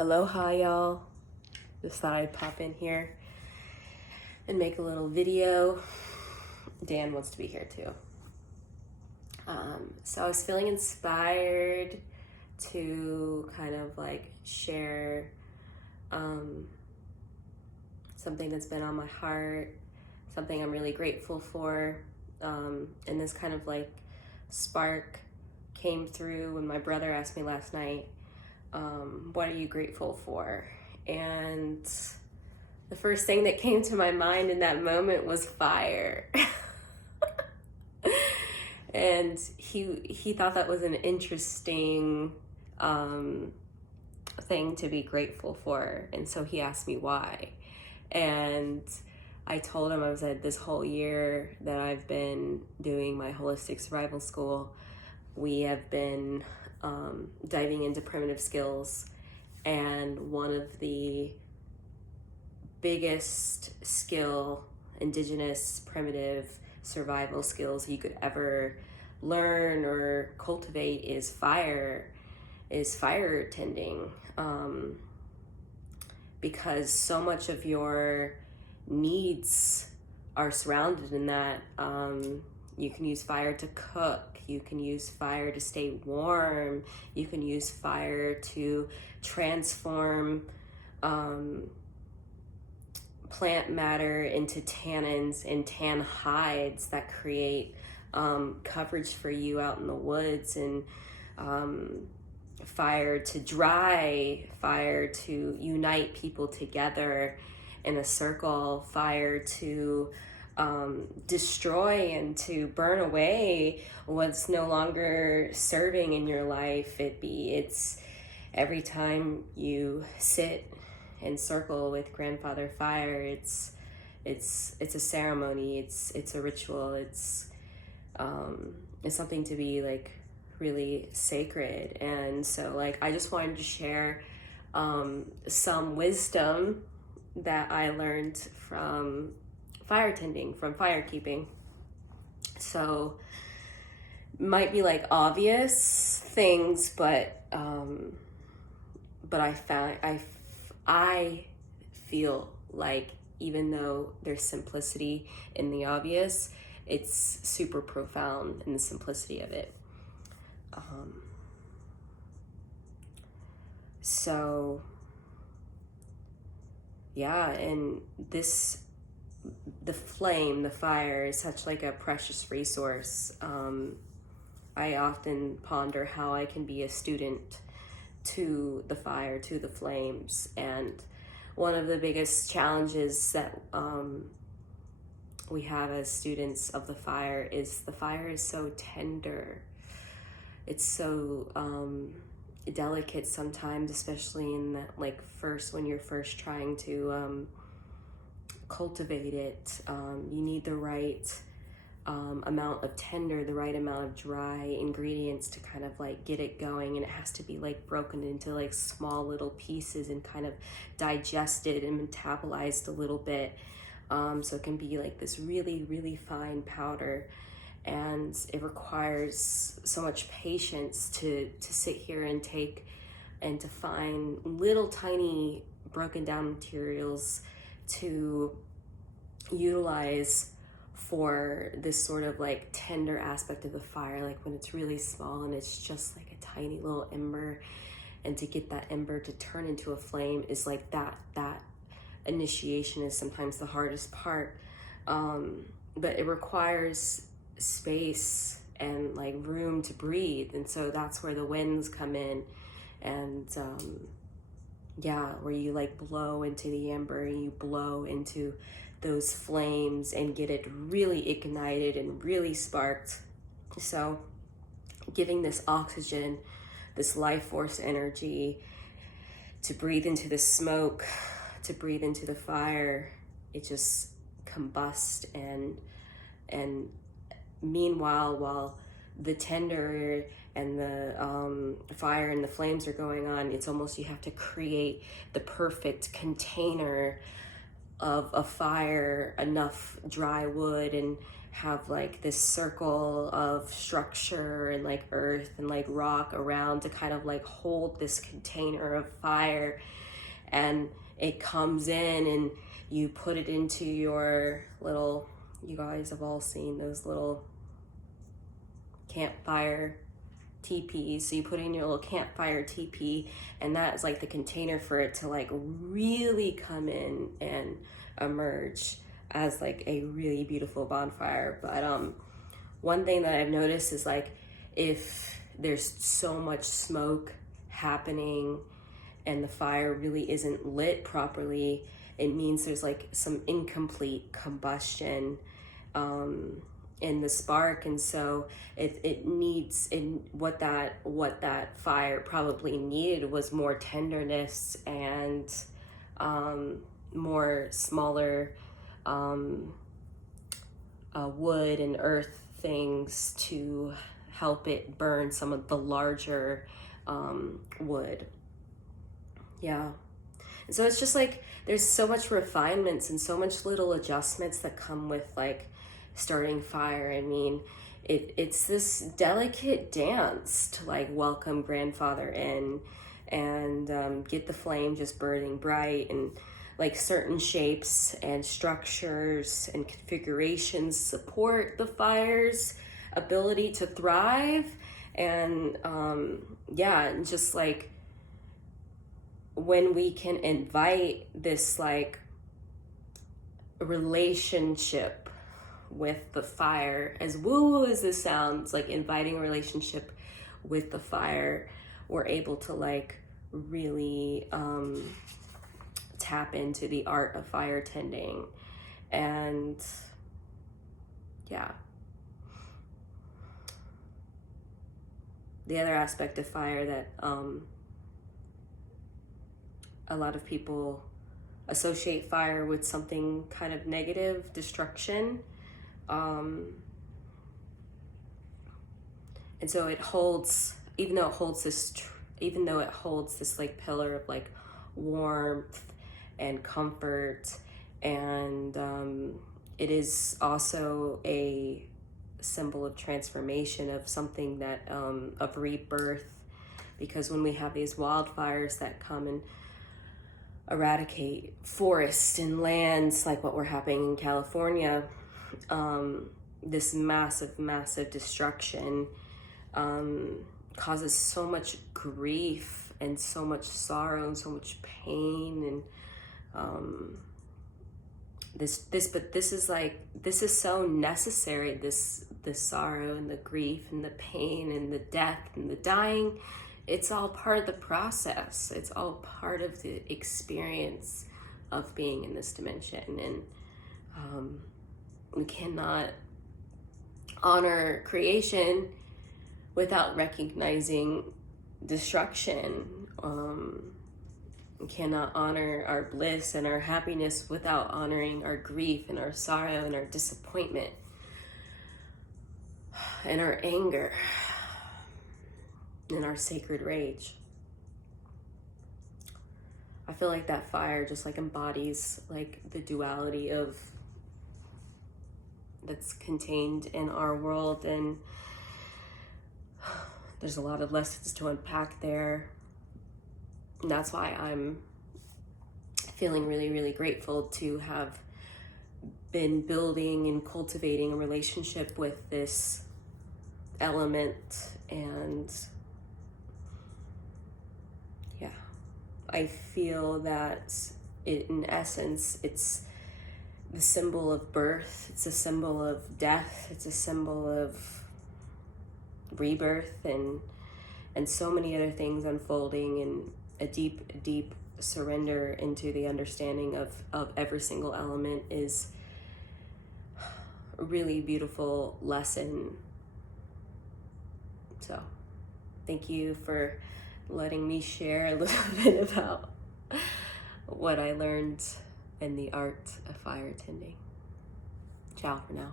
Aloha, y'all. Just thought I'd pop in here and make a little video. Dan wants to be here too. So I was feeling inspired to kind of like share something that's been on my heart, something I'm really grateful for. And this kind of like spark came through when my brother asked me last night, what are you grateful for? And the first thing that came to my mind in that moment was fire. And he thought that was an interesting thing to be grateful for. And so he asked me why. And I told him, I was at this whole year that I've been doing my holistic survival school, we have been diving into primitive skills, and one of the biggest indigenous primitive survival skills you could ever learn or cultivate is fire tending, because so much of your needs are surrounded in that. You can use fire to cook, you can use fire to stay warm, you can use fire to transform plant matter into tannins and tan hides that create coverage for you out in the woods, and fire to dry, fire to unite people together in a circle, fire to destroy and to burn away what's no longer serving in your life. It's every time you sit and circle with Grandfather Fire, it's a ceremony, it's a ritual, it's something to be like really sacred. And so like I just wanted to share some wisdom that I learned from fire tending, from fire keeping. So might be like obvious things, but I feel like even though there's simplicity in the obvious, it's super profound in the simplicity of it. So yeah, and the flame, the fire is such like a precious resource. I often ponder how I can be a student to the fire, to the flames. And one of the biggest challenges that we have as students of the fire is so tender. It's so delicate sometimes, especially in that like when you're first trying to cultivate it. You need the right amount of tender, the right amount of dry ingredients to kind of like get it going, and it has to be like broken into like small little pieces and kind of digested and metabolized a little bit, so it can be like this really, really fine powder. And it requires so much patience to sit here and take and to find little tiny broken down materials to utilize for this sort of like tender aspect of the fire, like when it's really small and it's just like a tiny little ember, and to get that ember to turn into a flame is like that initiation is sometimes the hardest part, but it requires space and like room to breathe. And so that's where the winds come in, and where you like blow into the ember and you blow into those flames and get it really ignited and really sparked. So giving this oxygen, this life force energy to breathe into the smoke, to breathe into the fire, it just combusts. And meanwhile, while the tender and the fire and the flames are going on, it's almost you have to create the perfect container of a fire, enough dry wood and have like this circle of structure and like earth and like rock around to kind of like hold this container of fire, and it comes in and you put it into your little, you guys have all seen those little campfire teepees. So you put in your little campfire teepee, and that is like the container for it to like really come in and emerge as like a really beautiful bonfire. But one thing that I've noticed is like if there's so much smoke happening and the fire really isn't lit properly, it means there's like some incomplete combustion in the spark. And so it needs, in what that fire probably needed was more tenderness and more smaller wood and earth things to help it burn some of the larger wood. Yeah. And so it's just like there's so much refinements and so much little adjustments that come with like starting fire. I mean, it's this delicate dance to like welcome grandfather in and get the flame just burning bright, and like certain shapes and structures and configurations support the fire's ability to thrive. And yeah, and just like when we can invite this like relationship with the fire, as woo as this sounds, like inviting a relationship with the fire, we're able to like really tap into the art of fire tending. And yeah, the other aspect of fire that a lot of people associate fire with something kind of negative, destruction. And so it holds, even though it holds this like pillar of like warmth and comfort, and it is also a symbol of transformation, of something that of rebirth, because when we have these wildfires that come and eradicate forests and lands, like what we're having in California, this massive destruction causes so much grief and so much sorrow and so much pain. And this is so necessary, this sorrow and the grief and the pain and the death and the dying. It's all part of the process. It's all part of the experience of being in this dimension. And we cannot honor creation without recognizing destruction. We cannot honor our bliss and our happiness without honoring our grief and our sorrow and our disappointment and our anger and our sacred rage. I feel like that fire just like embodies like the duality of that's contained in our world, and there's a lot of lessons to unpack there. And that's why I'm feeling really grateful to have been building and cultivating a relationship with this element. And yeah, I feel that in essence, it's the symbol of birth, it's a symbol of death, it's a symbol of rebirth, and so many other things unfolding, and a deep surrender into the understanding of every single element is a really beautiful lesson. So thank you for letting me share a little bit about what I learned in the art of fire tending. Ciao for now.